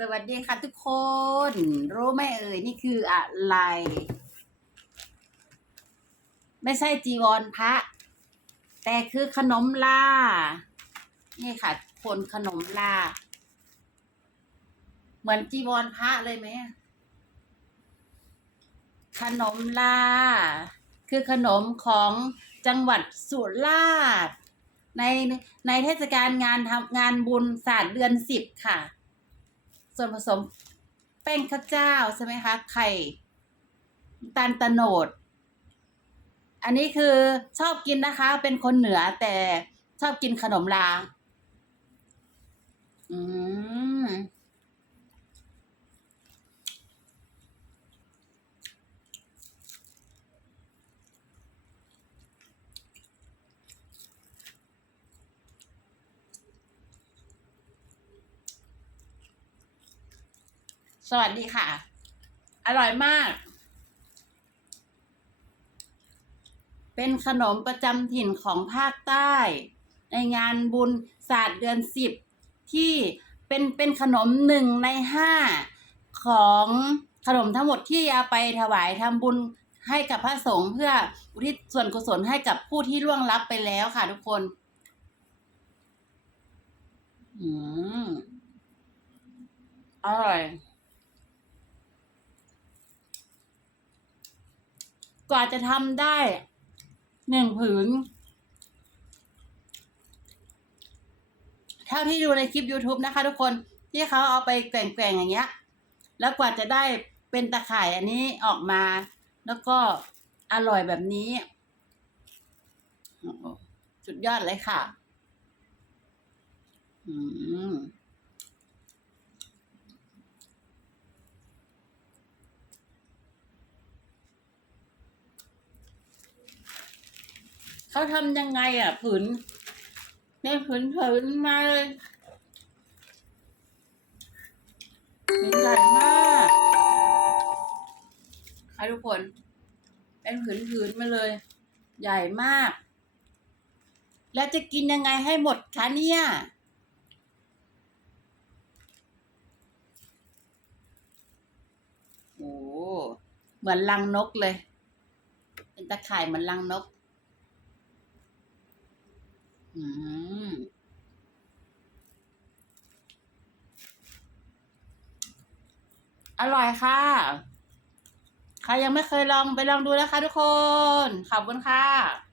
สวัสดีค่ะทุกคน รู้ไหมเอ่ยนี่คืออะไร ไม่ใช่จีวรพระ แต่คือขนมลานี่ค่ะ คนขนมลาเหมือนจีวรพระเลยไหมขนมลาคือขนมของจังหวัดสุราษฎร์ในในเทศกาลงานทำงานบุญศาสตร์เดือนสิบค่ะ ส่วนผสมแป้งข้าวเจ้าใช่ไหมคะ ไข่ตาลตะโนด อันนี้คือชอบกินนะคะ เป็นคนเหนือแต่ชอบกินขนมลาม สวัสดีค่ะ อร่อยมาก เป็นขนมประจำถิ่นของภาคใต้ ในงานบุญศาสตร์เดือนสิบที่เป็นเป็นขนมหนึ่งในห้าของขนมทั้งหมดที่เอาไปถวายทำบุญให้กับพระสงฆ์เพื่ออุทิศส่วนกุศลให้กับผู้ที่ล่วงลับไปแล้วค่ะทุกคน อืมอร่อย กว่าจะทำได้หนึ่งผืนเท่าที่ดูในคลิป YouTube นะคะ ทุกคนที่เขาเอาไปแกว่งๆอย่างเงี้ย แล้วกว่าจะได้เป็นตะข่ายอันนี้ออกมา แล้วก็อร่อยแบบนี้โหสุดยอดเลยค่ะ อืม เขาทำยังไงอะ ผืนเนี่ยผืนผืนมาเลยผืนใหญ่มากค่ะทุกคน เป็นผืนผืนมาเลย ใหญ่มาก แล้วจะกินยังไงให้หมดคะเนี่ยโอ้เหมือนลังนกเลย เป็นตะข่ายเหมือนลังนก อืมอร่อยค่ะ ใครยังไม่เคยลองไปลองดูนะคะทุกคน ขอบคุณค่ะ